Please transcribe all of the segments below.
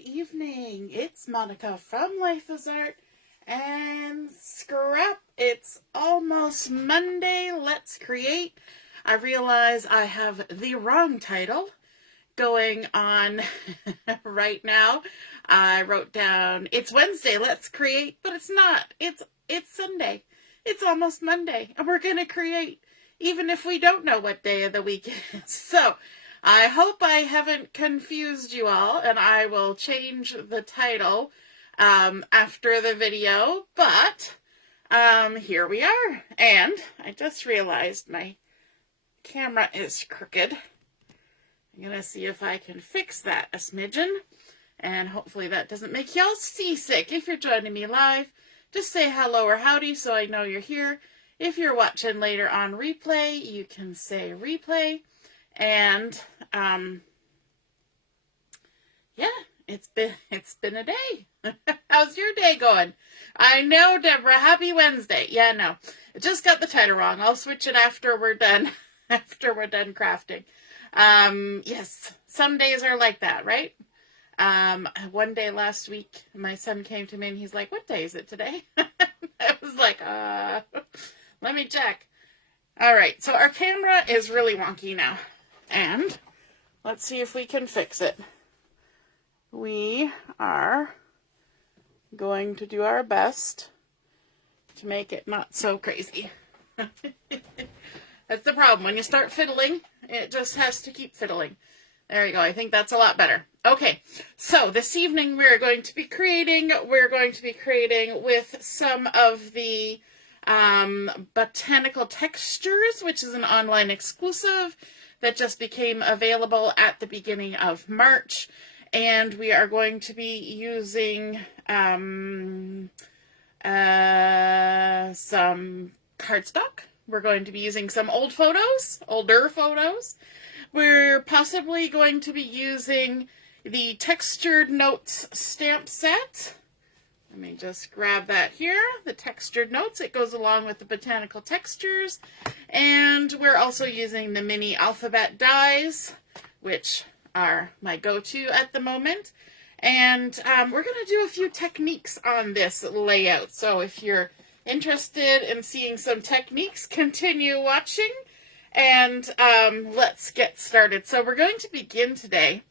good evening. It's Monica from Life is Art and Scrap. It's almost Monday. Let's create. I realize I have the wrong title going on right now. I wrote down, it's Wednesday, let's create, but it's not. It's Sunday. It's almost Monday, and we're going to create, even if we don't know what day of the week it is. So, I hope I haven't confused you all, and I will change the title after the video, but here we are. And I just realized my camera is crooked. I'm going to see if I can fix that a smidgen, and hopefully that doesn't make y'all seasick. If you're joining me live, just say hello or howdy so I know you're here. If you're watching later on replay, you can say replay. And yeah, it's been a day. How's your day going? I know, Deborah, happy Wednesday. Yeah, no, I just got the title wrong. I'll switch it after we're done. After we're done crafting. Yes, some days are like that, right? One day last week, my son came to me and he's like, "What day is it today?" I was like, let me check. All right, so our camera is really wonky now. And let's see if we can fix it. We are going to do our best to make it not so crazy. That's the problem. When you start fiddling, it just has to keep fiddling. There you go. I think that's a lot better. Okay, so this evening we're going to be creating with some of the Botanical Textures, which is an online exclusive that just became available at the beginning of March. And we are going to be using some cardstock. We're going to be using some older photos. We're possibly going to be using the Textured Notes stamp set. Let me just grab that here, the Textured Notes. It goes along with the Botanical Textures. And we're also using the mini alphabet dies, which are my go-to at the moment. And we're going to do a few techniques on this layout. So if you're interested in seeing some techniques, continue watching. And let's get started. So we're going to begin today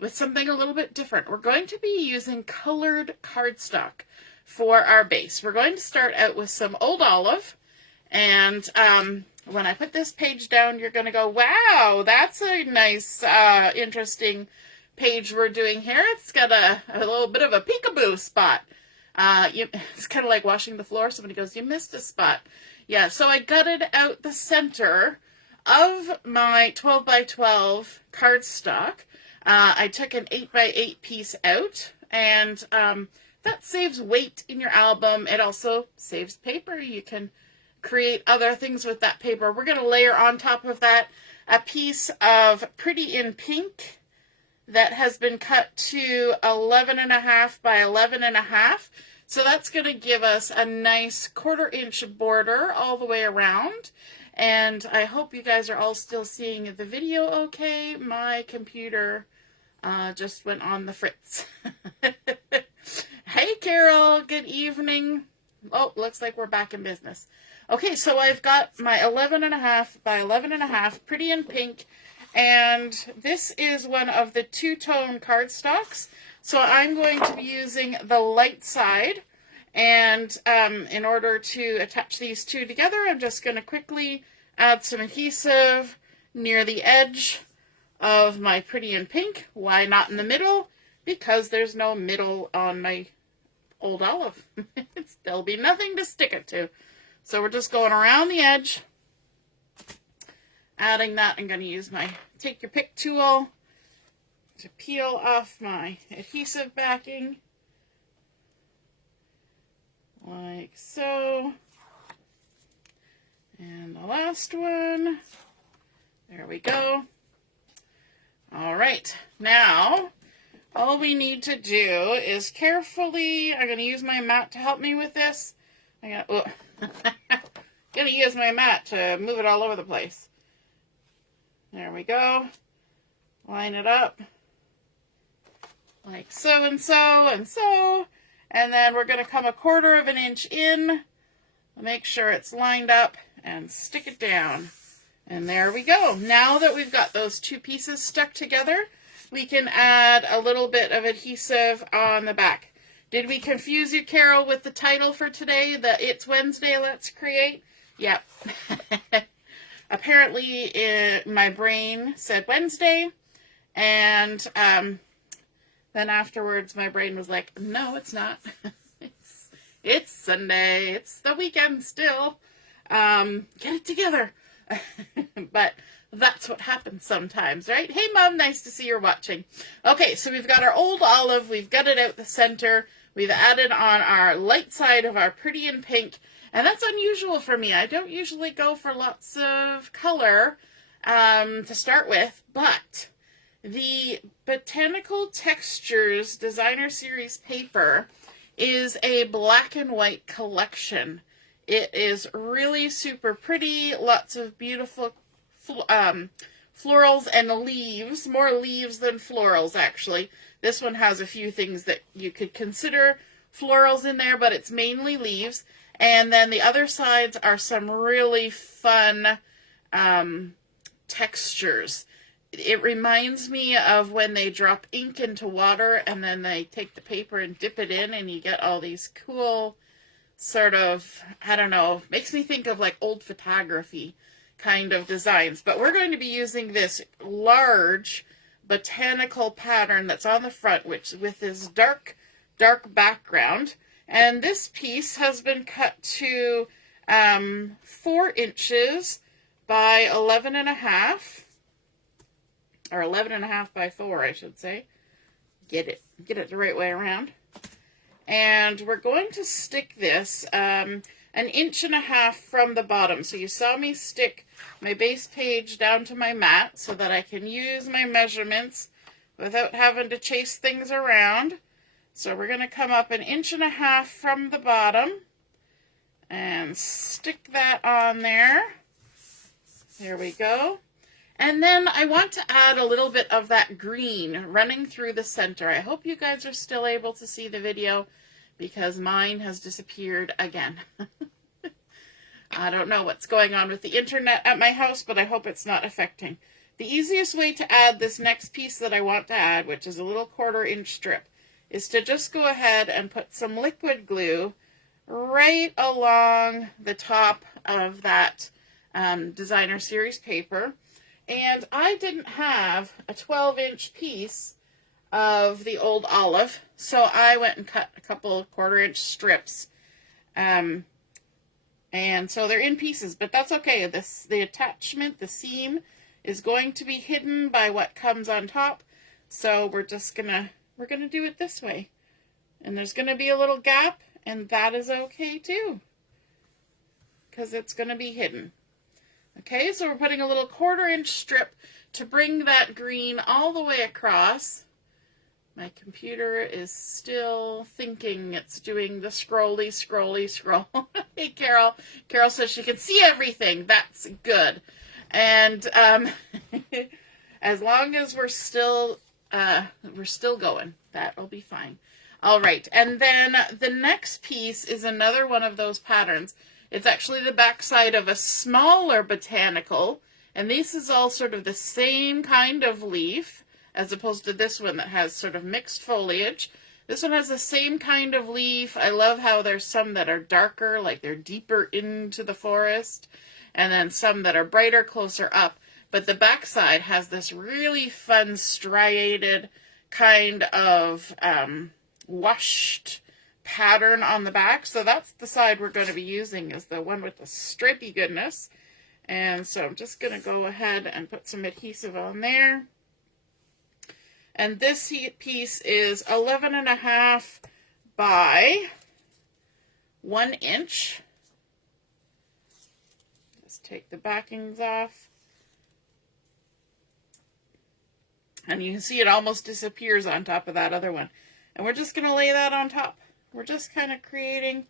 with something a little bit different. We're going to be using colored cardstock for our base. We're going to start out with some Old Olive, and when I put this page down, you're going to go, wow, that's a nice, interesting page we're doing here. It's got a little bit of a peekaboo spot. It's kind of like washing the floor. Somebody goes, you missed a spot. Yeah, so I gutted out the center of my 12 by 12 cardstock. I took an 8 by 8 piece out, and that saves weight in your album. It also saves paper. You can create other things with that paper. We're going to layer on top of that a piece of Pretty in Pink that has been cut to 11.5 by 11.5. So that's going to give us a nice 1/4 inch border all the way around. And I hope you guys are all still seeing the video okay. My computer just went on the fritz. Hey, Carol, good evening. Oh, looks like we're back in business. Okay, so I've got my 11.5 by 11.5 Pretty in Pink, and this is one of the two-tone cardstocks. So I'm going to be using the light side, and in order to attach these two together, I'm just going to quickly add some adhesive near the edge of my Pretty in Pink. Why not in the middle? Because there's no middle on my Old Olive. There'll be nothing to stick it to. So we're just going around the edge, adding that. I'm going to use my Take Your Pick tool to peel off my adhesive backing, like so. And the last one. There we go. All right. Now, all we need to do is carefully, I'm going to use my mat to help me with this. I'm going to use my mat to move it all over the place. There we go. Line it up like so and so and so. And then we're going to come 1/4 of an inch in, make sure it's lined up, and stick it down. And there we go. Now that we've got those two pieces stuck together, we can add a little bit of adhesive on the back. Did we confuse you, Carol, with the title for today, the It's Wednesday, Let's Create? Yep. Apparently, my brain said Wednesday, and then afterwards my brain was like, no, it's not. It's Sunday. It's the weekend still. Get it together. But that's what happens sometimes, right? Hey, Mom, nice to see you're watching. Okay, so we've got our old olive. We've got it out the center. We've added on our light side of our pretty in pink. And that's unusual for me. I don't usually go for lots of color to start with. But the Botanical Textures Designer Series paper is a black and white collection. It is really super pretty, lots of beautiful florals and leaves, more leaves than florals actually. This one has a few things that you could consider florals in there, but it's mainly leaves. And then the other sides are some really fun textures. It reminds me of when they drop ink into water and then they take the paper and dip it in and you get all these cool sort of, I don't know, makes me think of like old photography kind of designs. But we're going to be using this large botanical pattern that's on the front, which with this dark background. And this piece has been cut to 4 inches by 11.5, or 11.5 by 4, I should say. Get it the right way around. And we're going to stick this 1.5 inches from the bottom. So you saw me stick my base page down to my mat so that I can use my measurements without having to chase things around. So we're going to come up 1.5 inches from the bottom and stick that on there. There we go. And then I want to add a little bit of that green running through the center. I hope you guys are still able to see the video because mine has disappeared again. I don't know what's going on with the internet at my house, but I hope it's not affecting. The easiest way to add this next piece that I want to add, which is a little 1/4 inch strip, is to just go ahead and put some liquid glue right along the top of that Designer Series paper. And I didn't have a 12-inch piece of the old olive, so I went and cut a couple 1/4 inch strips. And so they're in pieces, but that's okay. The attachment, the seam, is going to be hidden by what comes on top. So we're gonna do it this way. And there's gonna be a little gap, and that is okay too, because it's gonna be hidden. Okay, so we're putting a little 1/4 inch strip to bring that green all the way across. My computer is still thinking it's doing the scrolly scroll. Hey, Carol. Carol says she can see everything. That's good. And as long as we're still going, that'll be fine. All right, and then the next piece is another one of those patterns. It's actually the backside of a smaller botanical, and this is all sort of the same kind of leaf, as opposed to this one that has sort of mixed foliage. This one has the same kind of leaf. I love how there's some that are darker, like they're deeper into the forest, and then some that are brighter, closer up. But the backside has this really fun striated kind of washed pattern on the back. So that's the side we're going to be using, is the one with the stripy goodness. And so I'm just going to go ahead and put some adhesive on there. And this piece is 11.5 by 1 inch. Just take the backings off. And you can see it almost disappears on top of that other one. And we're just going to lay that on top. We're just kind of creating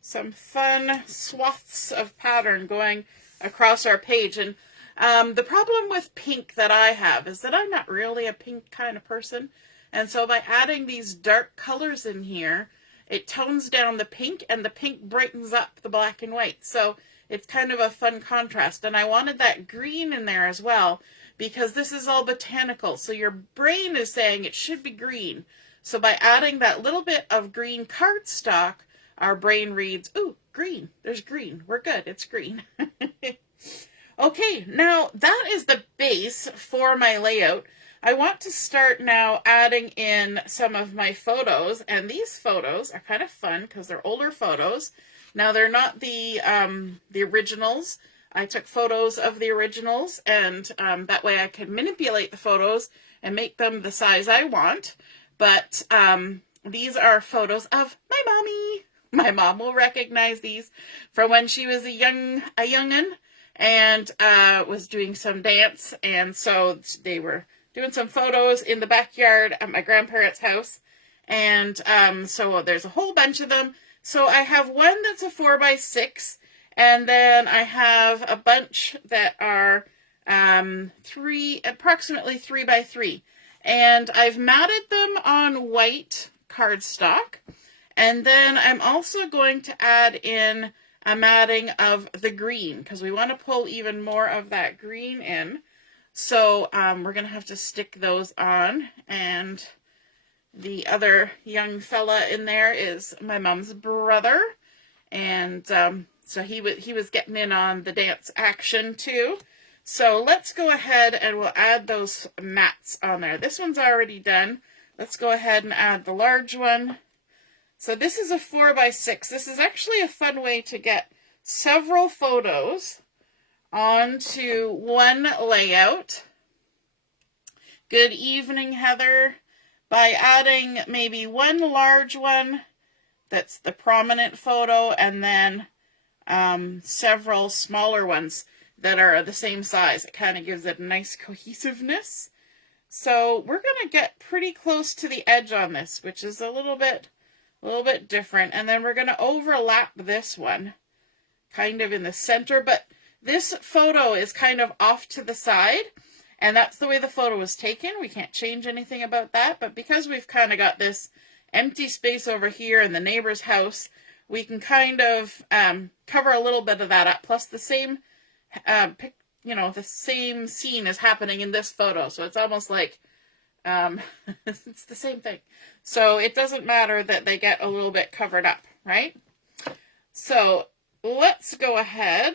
some fun swaths of pattern going across our page. And the problem with pink that I have is that I'm not really a pink kind of person. And so by adding these dark colors in here, it tones down the pink, and the pink brightens up the black and white. So it's kind of a fun contrast. And I wanted that green in there as well, because this is all botanical. So your brain is saying it should be green. So by adding that little bit of green cardstock, our brain reads, ooh, green. There's green. We're good. It's green. Okay, now that is the base for my layout. I want to start now adding in some of my photos, and these photos are kind of fun because they're older photos. Now they're not the originals. I took photos of the originals, and that way I can manipulate the photos and make them the size I want. But these are photos of my mommy. My mom will recognize these from when she was a young'un and was doing some dance, and so they were doing some photos in the backyard at my grandparents' house. And so there's a whole bunch of them. So I have one that's a 4x6, and then I have a bunch that are approximately 3x3. And I've matted them on white cardstock. And then I'm also going to add in a matting of the green, because we want to pull even more of that green in. So we're going to have to stick those on. And the other young fella in there is my mom's brother. And so he was getting in on the dance action too. So let's go ahead and we'll add those mats on there. This one's already done. Let's go ahead and add the large one. So this is a 4x6. This is actually a fun way to get several photos onto one layout. Good evening, Heather. By adding maybe one large one that's the prominent photo, and then several smaller ones that are the same size. It kind of gives it a nice cohesiveness. So we're going to get pretty close to the edge on this, which is a little bit different. And then we're going to overlap this one kind of in the center, but this photo is kind of off to the side, and that's the way the photo was taken. We can't change anything about that, but because we've kind of got this empty space over here in the neighbor's house, we can kind of cover a little bit of that up. Plus the same, the same scene is happening in this photo, so it's almost like it's the same thing. So it doesn't matter that they get a little bit covered up, right? So let's go ahead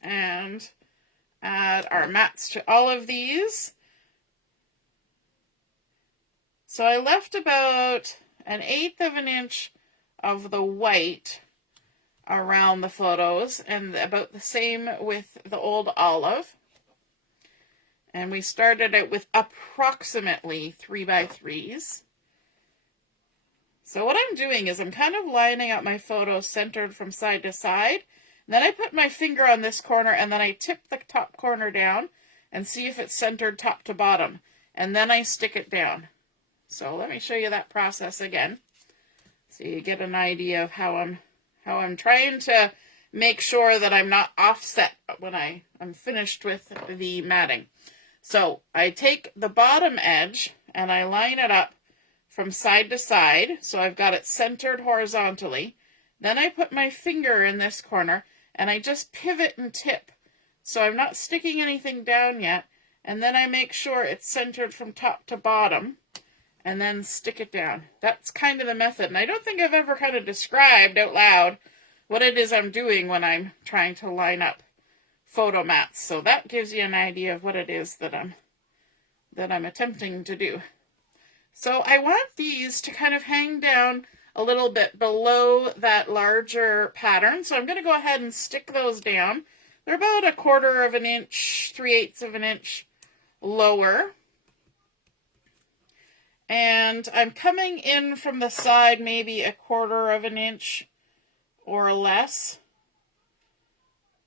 and add our mats to all of these. So I left about 1/8 of an inch of the white around the photos, and about the same with the old olive. And we started it with approximately 3x3s. So what I'm doing is I'm kind of lining up my photos centered from side to side. And then I put my finger on this corner, and then I tip the top corner down and see if it's centered top to bottom. And then I stick it down. So let me show you that process again, so you get an idea of how I'm trying to make sure that I'm not offset when I'm finished with the matting. So I take the bottom edge and I line it up from side to side, so I've got it centered horizontally. Then I put my finger in this corner and I just pivot and tip, so I'm not sticking anything down yet. And then I make sure it's centered from top to bottom, and then stick it down. That's kind of the method. And I don't think I've ever kind of described out loud what it is I'm doing when I'm trying to line up photo mats. So that gives you an idea of what it is that I'm attempting to do. So I want these to kind of hang down a little bit below that larger pattern. So I'm going to go ahead and stick those down. They're about 1/4 of an inch, 3/8 of an inch lower. And I'm coming in from the side maybe 1/4 of an inch or less.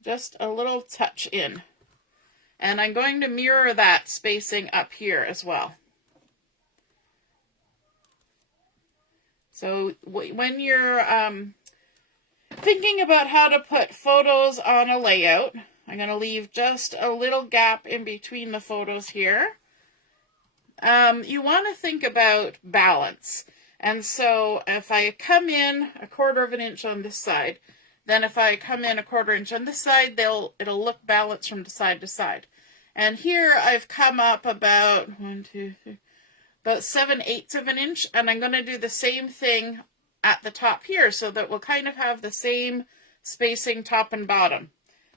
Just a little touch in. And I'm going to mirror that spacing up here as well. So when you're thinking about how to put photos on a layout, I'm going to leave just a little gap in between the photos here. you want to think about balance. And so if I come in 1/4 of an inch on this side, then if I come in 1/4 inch on this side, it'll look balanced from side to side. And here I've come up about about 7/8 of an inch, and I'm going to do the same thing at the top here so that we'll kind of have the same spacing top and bottom.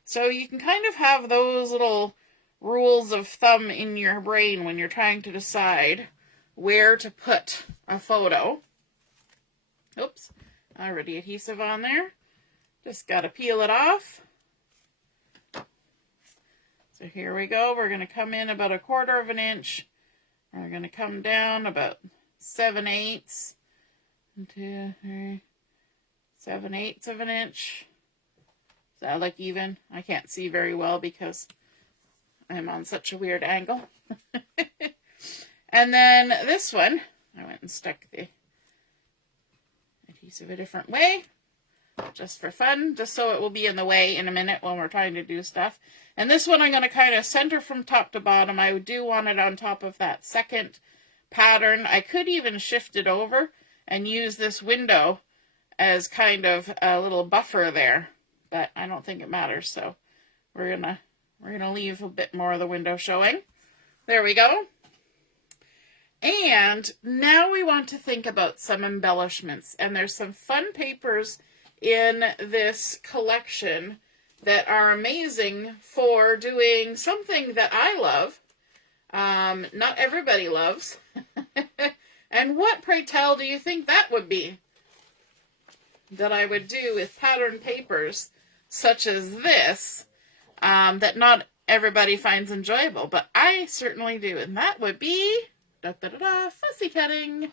So you can kind of have those little rules of thumb in your brain when you're trying to decide where to put a photo. Oops, already adhesive on there. Just got to peel it off. So here we go. We're going to come in about 1/4 of an inch. We're going to come down about 7/8. 1, 2, 3, 7/8 of an inch. Does that look even? I can't see very well because I'm on such a weird angle. And then this one, I went and stuck the adhesive a different way, just for fun, just so it will be in the way in a minute when we're trying to do stuff. And this one I'm going to kind of center from top to bottom. I do want it on top of that second pattern. I could even shift it over and use this window as kind of a little buffer there, but I don't think it matters, so we're gonna leave a bit more of the window showing. There we go. And now we want to think about some embellishments, and there's some fun papers in this collection that are amazing for doing something that I love. Not everybody loves. And what, pray tell, do you think that would be? That I would do with pattern papers such as this, that not everybody finds enjoyable, but I certainly do. And that would be fussy cutting.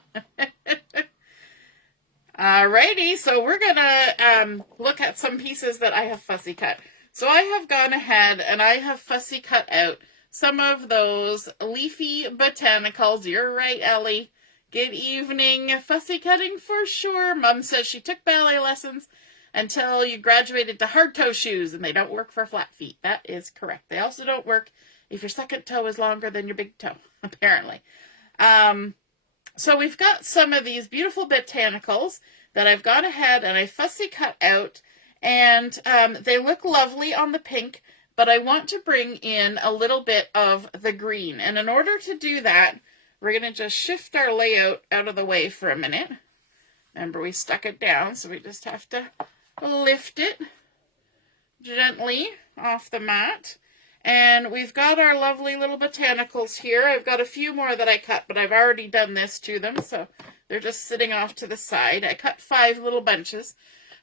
Alrighty, so we're gonna look at some pieces that I have fussy cut. So I have gone ahead and I have fussy cut out some of those leafy botanicals. You're right, Ellie. Good evening. Fussy cutting for sure. Mom says she took ballet lessons until you graduated to hard toe shoes, and they don't work for flat feet. That is correct. They also don't work if your second toe is longer than your big toe, apparently. So we've got some of these beautiful botanicals that I've gone ahead and I fussy cut out, and they look lovely on the pink, but I want to bring in a little bit of the green. And in order to do that, we're going to just shift our layout out of the way for a minute. Remember, we stuck it down, so we just have to lift it gently off the mat. And we've got our lovely little botanicals here. I've got a few more that I cut, but I've already done this to them, so they're just sitting off to the side. I cut 5 little bunches.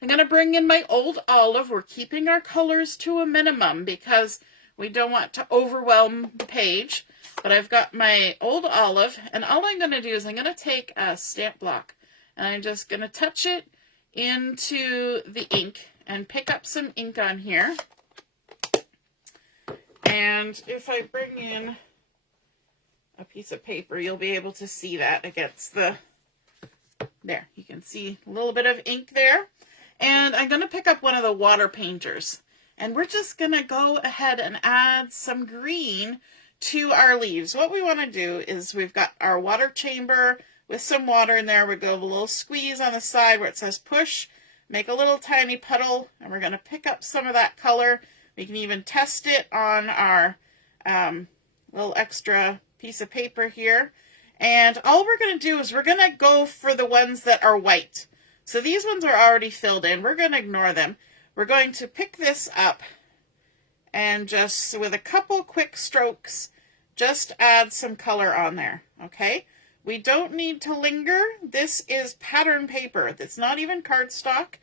I'm going to bring in my old olive. We're keeping our colors to a minimum because we don't want to overwhelm the page. But I've got my old olive, and all I'm going to do is I'm going to take a stamp block, and I'm just going to touch it into the ink and pick up some ink on here. And if I bring in a piece of paper, you'll be able to see that against the, there, you can see a little bit of ink there. And I'm going to pick up one of the water painters, and we're just going to go ahead and add some green to our leaves. What we want to do is we've got our water chamber with some water in there. We're going to have a little squeeze on the side where it says push, make a little tiny puddle, and we're going to pick up some of that color. We can even test it on our little extra piece of paper here. And all we're going to do is we're going to go for the ones that are white. So these ones are already filled in. We're going to ignore them. We're going to pick this up and just with a couple quick strokes, just add some color on there, okay? We don't need to linger. This is pattern paper. That's not even cardstock.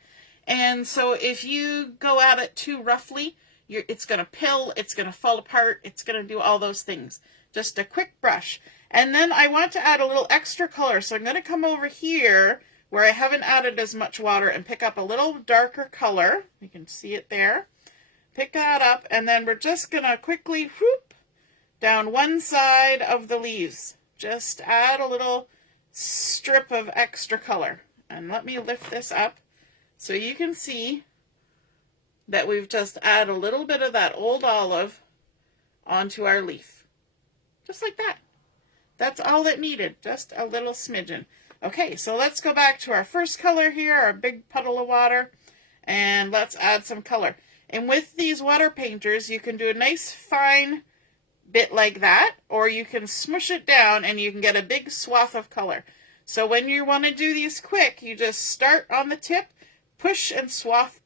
And so if you go at it too roughly, it's going to pill, it's going to fall apart, it's going to do all those things. Just a quick brush. And then I want to add a little extra color. So I'm going to come over here where I haven't added as much water and pick up a little darker color. You can see it there. Pick that up, and then we're just going to quickly whoop down one side of the leaves. Just add a little strip of extra color. And let me lift this up so you can see that we've just added a little bit of that old olive onto our leaf. Just like that. That's all it needed, just a little smidgen. Okay, so let's go back to our first color here, our big puddle of water, and let's add some color. And with these water painters, you can do a nice fine bit like that, or you can smush it down and you can get a big swath of color. So when you want to do these quick, you just start on the tip, push and swath,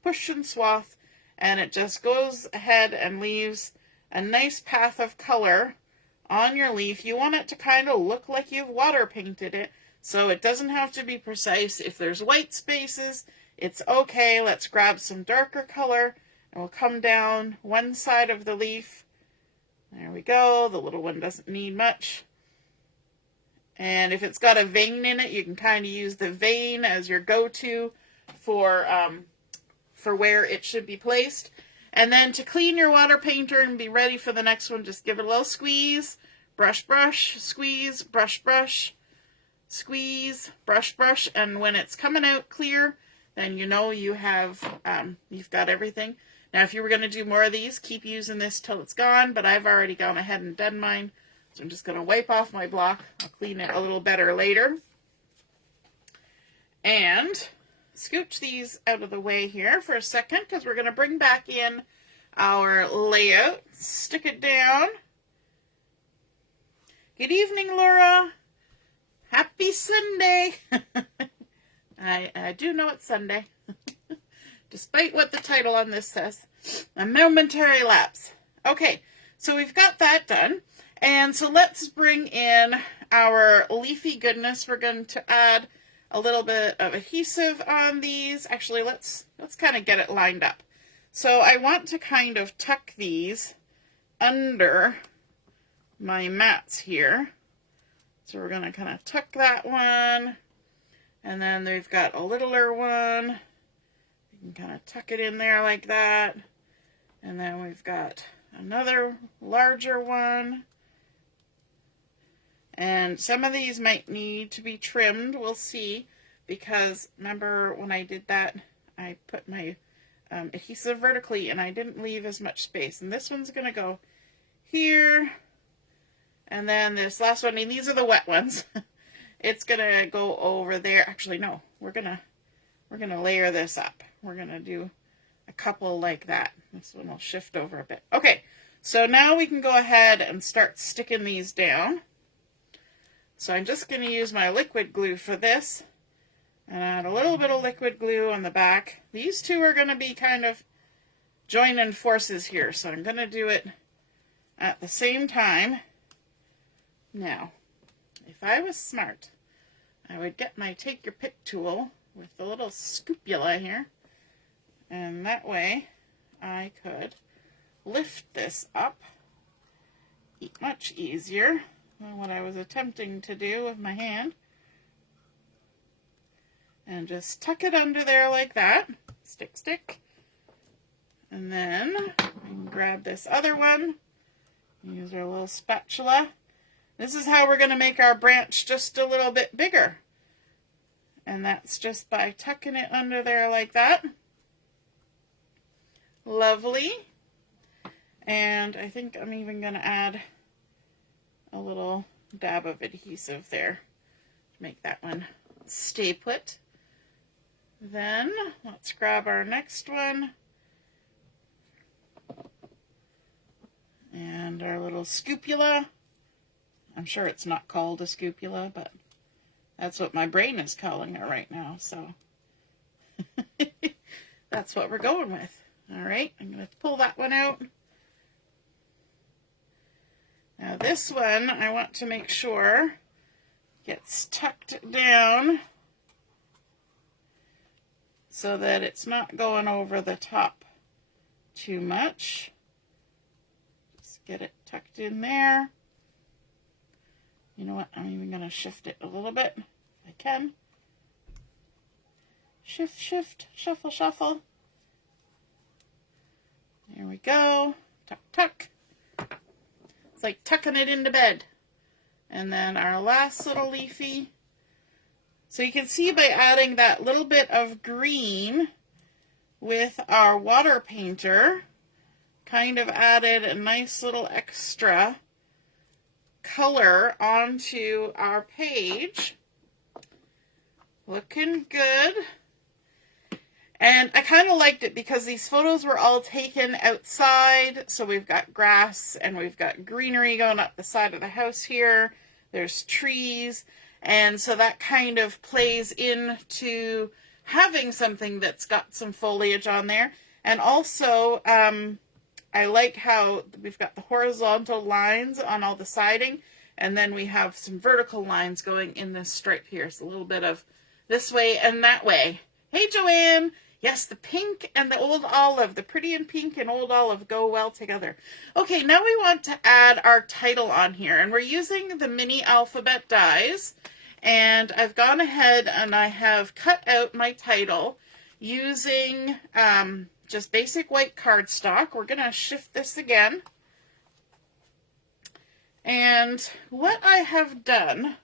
and it just goes ahead and leaves a nice path of color on your leaf. You want it to kind of look like you've water painted it, so it doesn't have to be precise. If there's white spaces, it's okay. Let's grab some darker color, and we'll come down one side of the leaf. There we go. The little one doesn't need much. And if it's got a vein in it, you can kind of use the vein as your go-to for where it should be placed. And then to clean your water painter and be ready for the next one, just give it a little squeeze, brush, brush, squeeze, brush, brush, squeeze, brush, brush. And when it's coming out clear, then you know you have, you've got everything. Now, if you were going to do more of these, keep using this till it's gone, but I've already gone ahead and done mine. So I'm just going to wipe off my block. I'll clean it a little better later. And scooch these out of the way here for a second, because we're going to bring back in our layout. Stick it down. Good evening, Laura. Happy Sunday. I do know it's Sunday, despite what the title on this says. A momentary lapse. Okay, so we've got that done. And so let's bring in our leafy goodness. We're going to add a little bit of adhesive on these. Actually, let's kind of get it lined up. So I want to kind of tuck these under my mats here. So we're going to kind of tuck that one. And then they've got a littler one. You can kind of tuck it in there like that. And then we've got another larger one. And some of these might need to be trimmed, we'll see, because remember when I did that, I put my adhesive vertically and I didn't leave as much space. And this one's going to go here, and then this last one, and these are the wet ones, it's going to go over there. Actually, no, we're going to layer this up. We're going to do a couple like that. This one will shift over a bit. Okay, so now we can go ahead and start sticking these down. So I'm just going to use my liquid glue for this, and add a little bit of liquid glue on the back. These two are going to be kind of joining forces here, so I'm going to do it at the same time. Now, if I was smart, I would get my take your pick tool with the little scoopula here, and that way I could lift this up much easier than what I was attempting to do with my hand. And just tuck it under there like that. Stick, stick. And then I can grab this other one. Use our little spatula. This is how we're going to make our branch just a little bit bigger. And that's just by tucking it under there like that. Lovely. And I think I'm even going to add a little dab of adhesive there to make that one stay put. Then let's grab our next one and our little scoopula. I'm sure it's not called a scoopula, but that's what my brain is calling it right now, so that's what we're going with. All right, I'm going to pull that one out. Now this one, I want to make sure gets tucked down so that it's not going over the top too much. Just get it tucked in there. You know what, I'm even going to shift it a little bit if I can. Shift, shift, shuffle, shuffle. There we go. Tuck, tuck. It's like tucking it into bed. And then our last little leafy. So you can see by adding that little bit of green with our water painter, kind of added a nice little extra color onto our page. Looking good. And I kind of liked it because these photos were all taken outside. So we've got grass and we've got greenery going up the side of the house here. There's trees. And so that kind of plays into having something that's got some foliage on there. And also, I like how we've got the horizontal lines on all the siding. And then we have some vertical lines going in this stripe here. So a little bit of this way and that way. Hey, Joanne. Yes, the pink and the old olive, the pretty and pink and old olive go well together. Okay, now we want to add our title on here, and we're using the mini alphabet dies, and I've gone ahead and I have cut out my title using just basic white cardstock. We're going to shift this again, and what I have done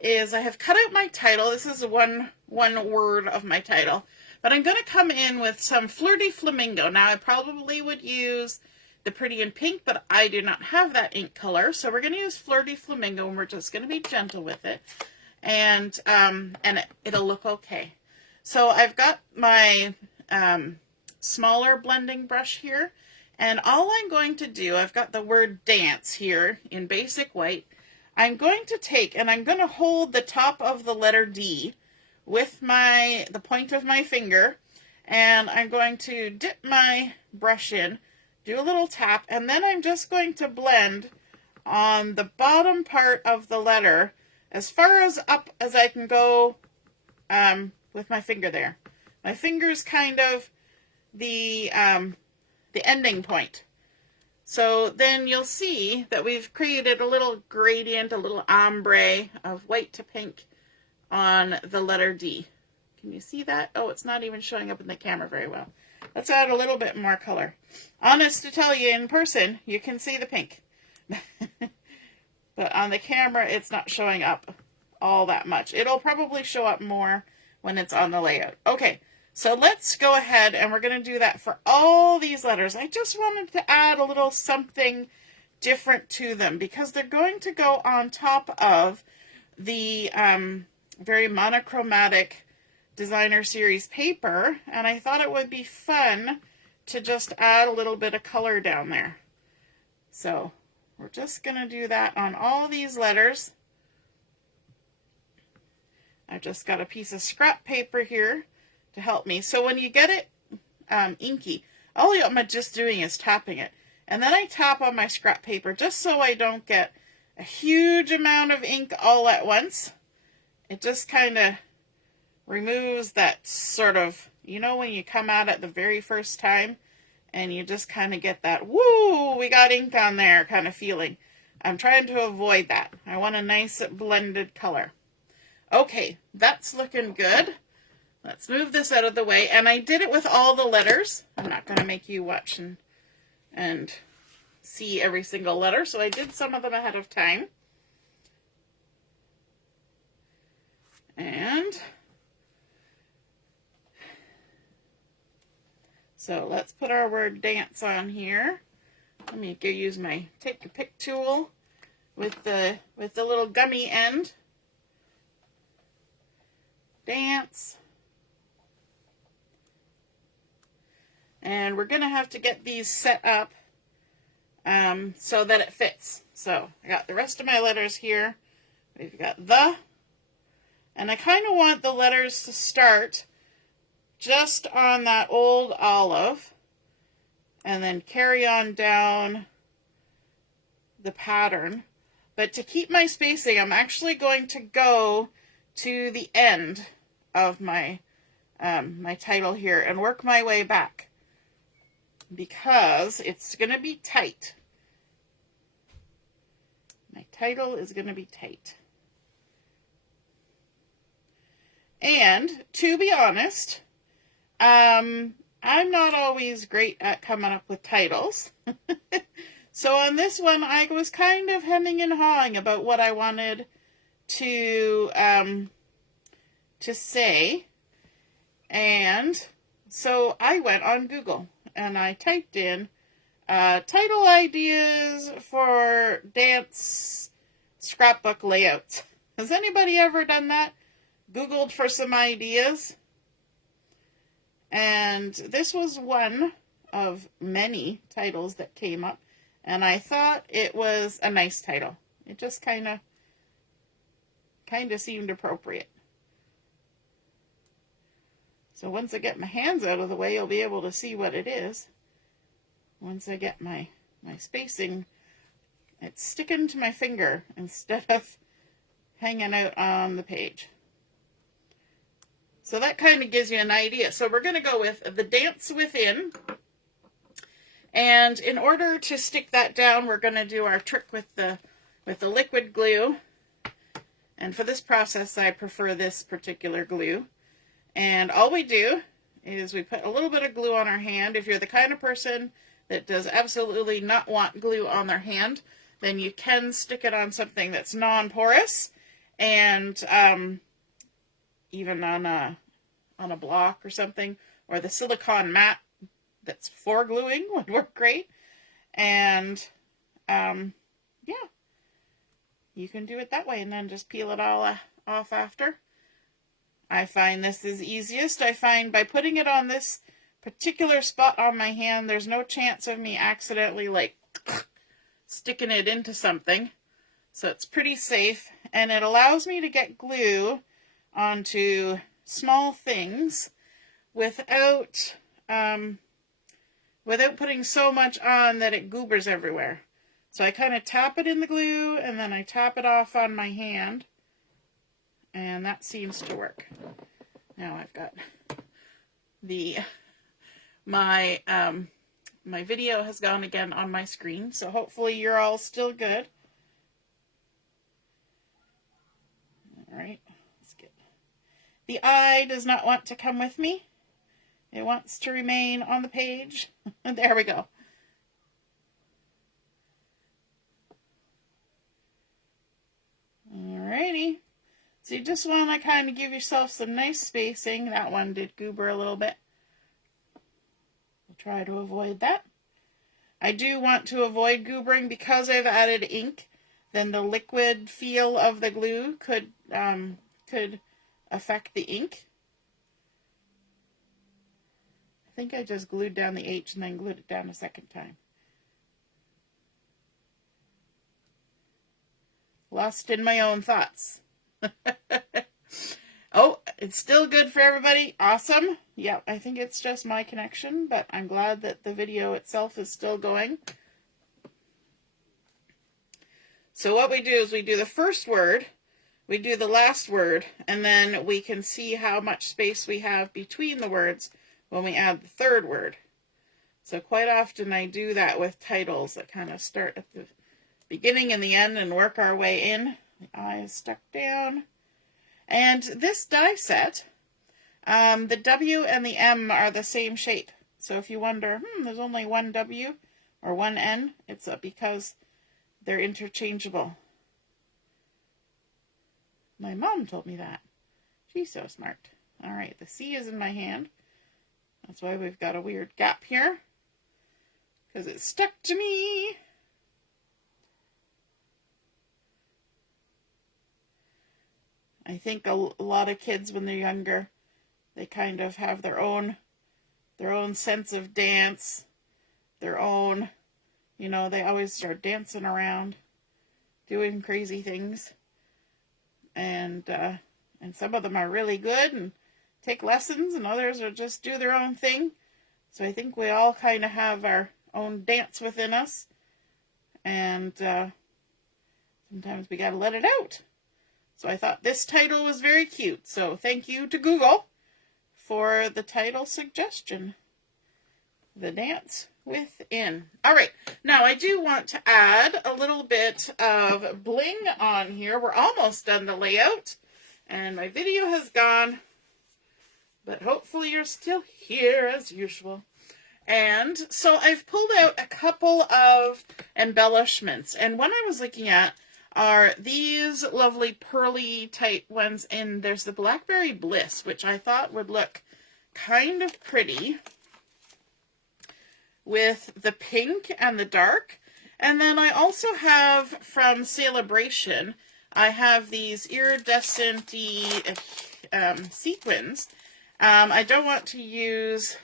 is I have cut out my title. This is one word of my title. But I'm going to come in with some Flirty Flamingo. Now, I probably would use the pretty and pink, but I do not have that ink color. So we're going to use Flirty Flamingo, and we're just going to be gentle with it. And it'll look okay. So I've got my smaller blending brush here. And all I'm going to do, I've got the word dance here in basic white. I'm going to take, and I'm going to hold the top of the letter D with the point of my finger, and I'm going to dip my brush in, do a little tap, and then I'm just going to blend on the bottom part of the letter as far as up as I can go with my finger there. My finger's kind of the ending point. So then you'll see that we've created a little gradient, a little ombre of white to pink on the letter D. Can you see that? Oh, it's not even showing up in the camera very well. Let's add a little bit more color. Honest to tell you, in person, you can see the pink. But on the camera, it's not showing up all that much. It'll probably show up more when it's on the layout. Okay, so let's go ahead and we're going to do that for all these letters. I just wanted to add a little something different to them because they're going to go on top of the very monochromatic designer series paper, and I thought it would be fun to just add a little bit of color down there. So we're just going to do that on all these letters. I've just got a piece of scrap paper here to help me. So when you get it inky, all I'm just doing is tapping it. And then I tap on my scrap paper just so I don't get a huge amount of ink all at once. It just kind of removes that sort of, you know, when you come at it the very first time and you just kind of get that, woo, we got ink on there kind of feeling. I'm trying to avoid that. I want a nice blended color. Okay, that's looking good. Let's move this out of the way. And I did it with all the letters. I'm not going to make you watch and see every single letter, so I did some of them ahead of time. And so let's put our word dance on here. Let me go use my take your pick tool with the little gummy end. Dance. And we're going to have to get these set up so that it fits. So I got the rest of my letters here. We've got the, and I kind of want the letters to start just on that old olive and then carry on down the pattern. But to keep my spacing, I'm actually going to go to the end of my my title here and work my way back because it's going to be tight. My title is going to be tight. And to be honest, I'm not always great at coming up with titles. So on this one, I was kind of hemming and hawing about what I wanted to say. And so I went on Google and I typed in title ideas for dance scrapbook layouts. Has anybody ever done that? Googled for some ideas? And this was one of many titles that came up, and I thought it was a nice title. It just kind of seemed appropriate. So once I get my hands out of the way, you'll be able to see what it is. Once I get my spacing, it's sticking to my finger instead of hanging out on the page. So that kind of gives you an idea. So we're going to go with the Dance Within. And in order to stick that down, we're going to do our trick with the liquid glue. And for this process, I prefer this particular glue. And all we do is we put a little bit of glue on our hand. If you're the kind of person that does absolutely not want glue on their hand, then you can stick it on something that's non-porous. And even on a block or something, or the silicone mat that's for gluing would work great. And yeah, you can do it that way and then just peel it all off after. I find this is easiest. I find by putting it on this particular spot on my hand, there's no chance of me accidentally like sticking it into something. So it's pretty safe, and it allows me to get glue onto small things without putting so much on that it goobers everywhere. So I kind of tap it in the glue, and then I tap it off on my hand, and that seems to work. Now I've got my video has gone again on my screen, so hopefully you're all still good. All right, let's get. The eye does not want to come with me. It wants to remain on the page. There we go. Alrighty. So you just want to kind of give yourself some nice spacing. That one did goober a little bit. We'll try to avoid that. I do want to avoid goobering because I've added ink. Then the liquid feel of the glue could affect the ink. I think I just glued down the H and then glued it down a second time. Lost in my own thoughts. Oh, it's still good for everybody. Awesome. Yeah, I think it's just my connection, but I'm glad that the video itself is still going. So what we do is we do the first word, we do the last word, and then we can see how much space we have between the words when we add the third word. So quite often I do that with titles that kind of start at the beginning and the end and work our way in. The eye is stuck down. And this die set, the W and the M are the same shape. So if you wonder, there's only one W or one N, it's because they're interchangeable. My mom told me that. She's so smart. All right, the C is in my hand. That's why we've got a weird gap here, because it's stuck to me. I think a lot of kids, when they're younger, they kind of have their own sense of dance, their own, they always start dancing around, doing crazy things. And some of them are really good and take lessons, and others are just do their own thing. So I think we all kind of have our own dance within us, and sometimes we got to let it out. So I thought this title was very cute. So thank you to Google for the title suggestion. The Dance Within. All right. Now I do want to add a little bit of bling on here. We're almost done the layout. And my video has gone. But hopefully you're still here as usual. And so I've pulled out a couple of embellishments. And one I was looking at are these lovely pearly type ones, and there's the Blackberry Bliss, which I thought would look kind of pretty with the pink and the dark. And then I also have from Celebration, I have these iridescent sequins. I don't want to use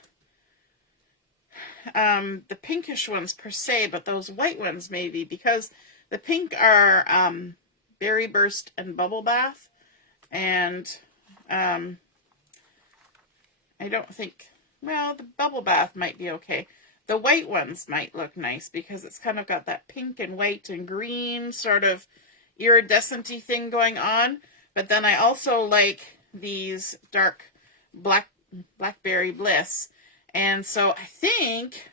the pinkish ones per se, but those white ones maybe, because the pink are Berry Burst and Bubble Bath, and I don't think, well, the Bubble Bath might be okay. The white ones might look nice because it's kind of got that pink and white and green sort of iridescent-y thing going on. But then I also like these dark Blackberry Bliss. And so I think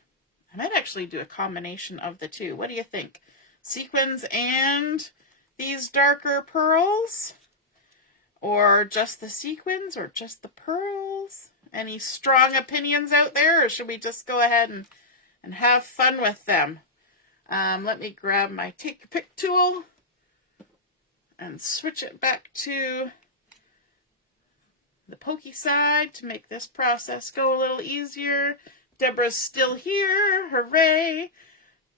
I might actually do a combination of the two. What do you think? Sequins and these darker pearls? Or just the sequins or just the pearls? Any strong opinions out there, or should we just go ahead and have fun with them? Let me grab my Take Your Pick tool and switch it back to the pokey side to make this process go a little easier. Deborah's still here. Hooray!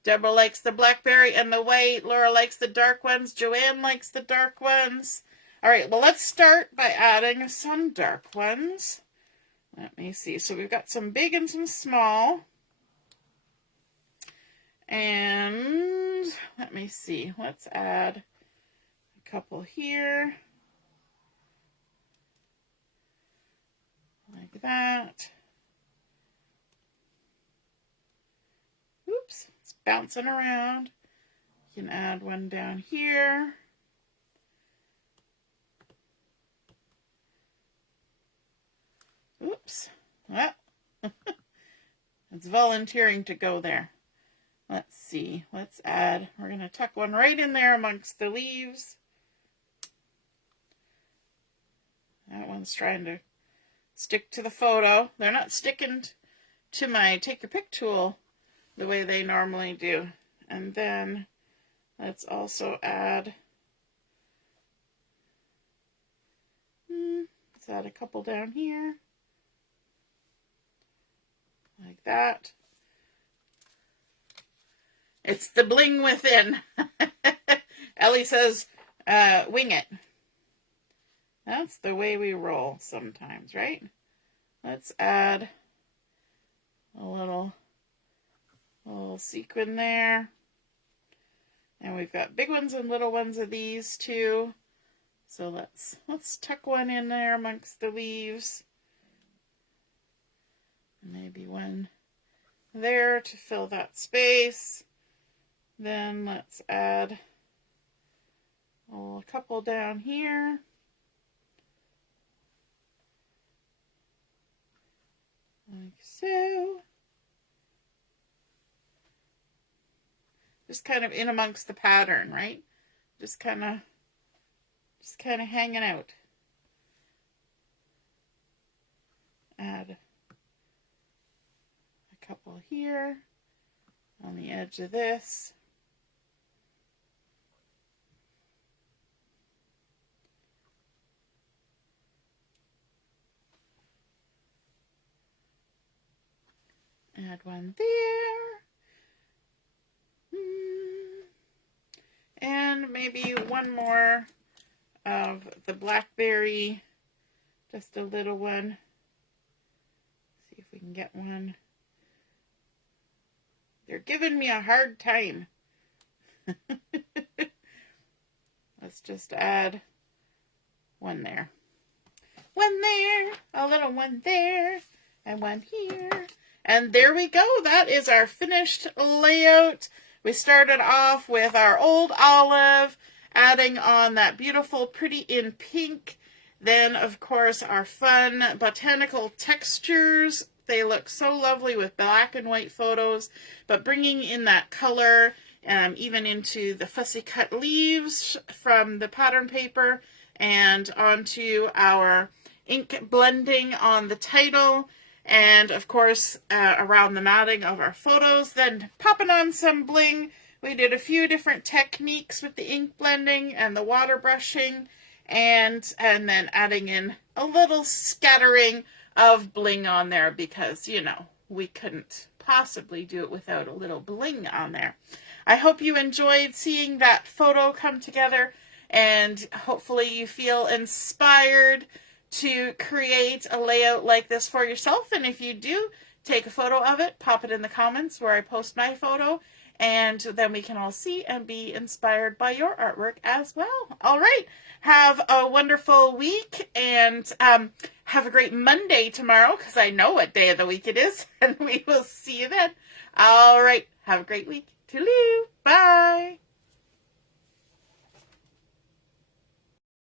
Deborah likes the blackberry and the white. Laura likes the dark ones. Joanne likes the dark ones. All right, well, let's start by adding some dark ones. Let me see. So we've got some big and some small. And let me see. Let's add a couple here. Like that. Oops, it's bouncing around. You can add one down here. Oops. Well, it's volunteering to go there. Let's see. Let's add. We're going to tuck one right in there amongst the leaves. That one's trying to stick to the photo. They're not sticking to my Take Your Pick tool the way they normally do. And then let's also add, let's add a couple down here. Like that. It's the bling within. Ellie says, wing it. That's the way we roll sometimes, right? Let's add a little sequin there. And we've got big ones and little ones of these too. So let's tuck one in there amongst the leaves. Maybe one there to fill that space. Then let's add a couple down here. Like so. Just kind of in amongst the pattern, right? Just kind of hanging out. Add a couple here on the edge of this. Add one there. And maybe one more of the blackberry, just a little one. See if we can get one. They're giving me a hard time. Let's just add one there. One there, a little one there, and one here. And there we go. That is our finished layout. We started off with our old olive, adding on that beautiful pretty in pink. Then, of course, our fun Botanical Textures. They look so lovely with black and white photos, but bringing in that color, even into the fussy cut leaves from the pattern paper, and onto our ink blending on the title. And of course, around the matting of our photos, then popping on some bling. We did a few different techniques with the ink blending and the water brushing, and then adding in a little scattering of bling on there because, you know, we couldn't possibly do it without a little bling on there. I hope you enjoyed seeing that photo come together, and hopefully you feel inspired to create a layout like this for yourself. And if you do, take a photo of it, pop it in the comments where I post my photo, and then we can all see and be inspired by your artwork as well. All right, have a wonderful week, and have a great Monday tomorrow, because I know what day of the week it is, and we will see you then. All right, have a great week. Toodaloo. Bye.